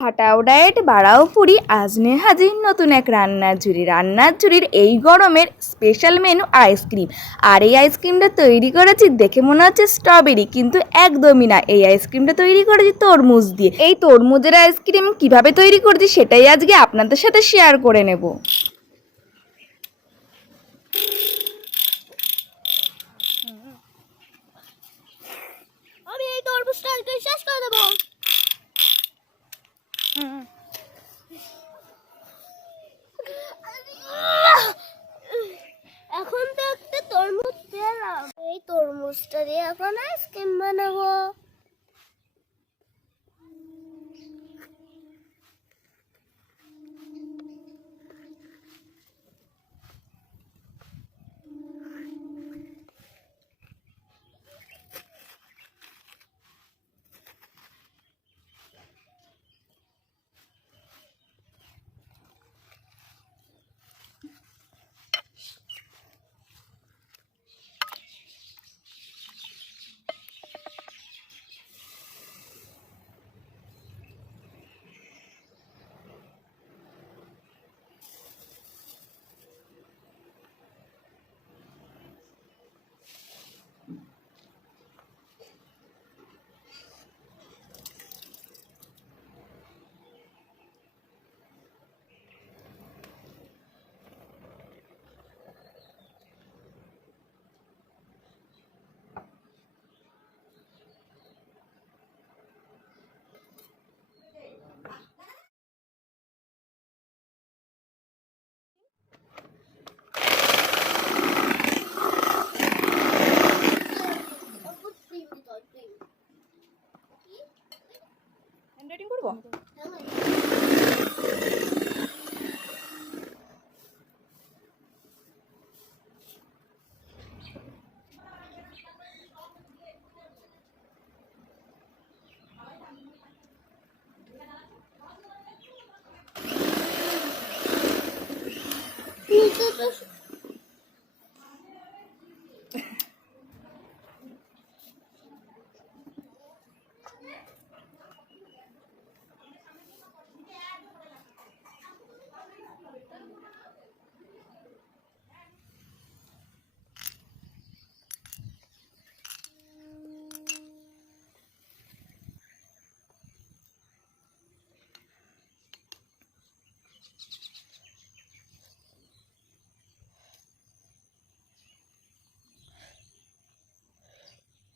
হাঁটাও diet বাড়াও পুরি আজ নিয়ে হাজির নতুন এক রান্নার ঝুড়ির এই গরমের স্পেশাল মেনু আইসক্রিম। আর এই আইসক্রিমটা তৈরি করেছি দেখে মনে হচ্ছে স্ট্রবেরি, কিন্তু একদমই না। এই আইসক্রিমটা তৈরি করেছি তরমুজ দিয়ে। এই তরমুজের আইসক্রিম কিভাবে তৈরি করেছি সেটাই আজকে আপনাদের সাথে শেয়ার করে নেব। আমি এই তরমুজটা শেষ করে দেবো। এখন তো একটা তরমুজ পেলাম, এই তরমুজটা দিয়ে এখন আইসক্রিম বানাবো। হ্যান্ডরাইটিং করবো।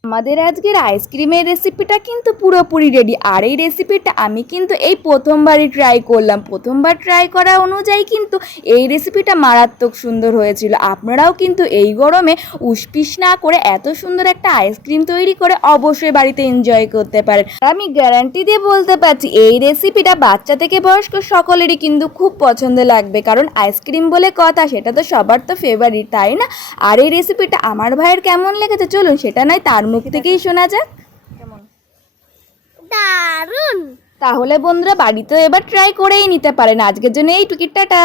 আমাদের আজকের আইসক্রিমের রেসিপিটা কিন্তু পুরোপুরি রেডি। আর এই রেসিপিটা আমি কিন্তু এই প্রথমবারই ট্রাই করলাম। প্রথমবার ট্রাই করা অনুযায়ী কিন্তু এই রেসিপিটা মারাত্মক সুন্দর হয়েছিল। আপনারাও কিন্তু এই গরমে উসপিস না করে এত সুন্দর একটা আইসক্রিম তৈরি করে অবশ্যই বাড়িতে এনজয় করতে পারেন। আমি গ্যারান্টি দিয়ে বলতে পারছি এই রেসিপিটা বাচ্চা থেকে বয়স্ক সকলেরই কিন্তু খুব পছন্দ লাগবে, কারণ আইসক্রিম বলে কথা, সেটা তো সবার তো ফেভারিট, তাই না? আর এই রেসিপিটা আমার ভাইয়ের কেমন লেগেছে চলুন সেটা নয় তার মুখ থেকেই শোনা যাক। কেমন? দারুণ। তাহলে বন্ধুরা বাড়িতে এবার ট্রাই করেই নিতে পারেন। আজকের জন্য এইটুকু, টাটা।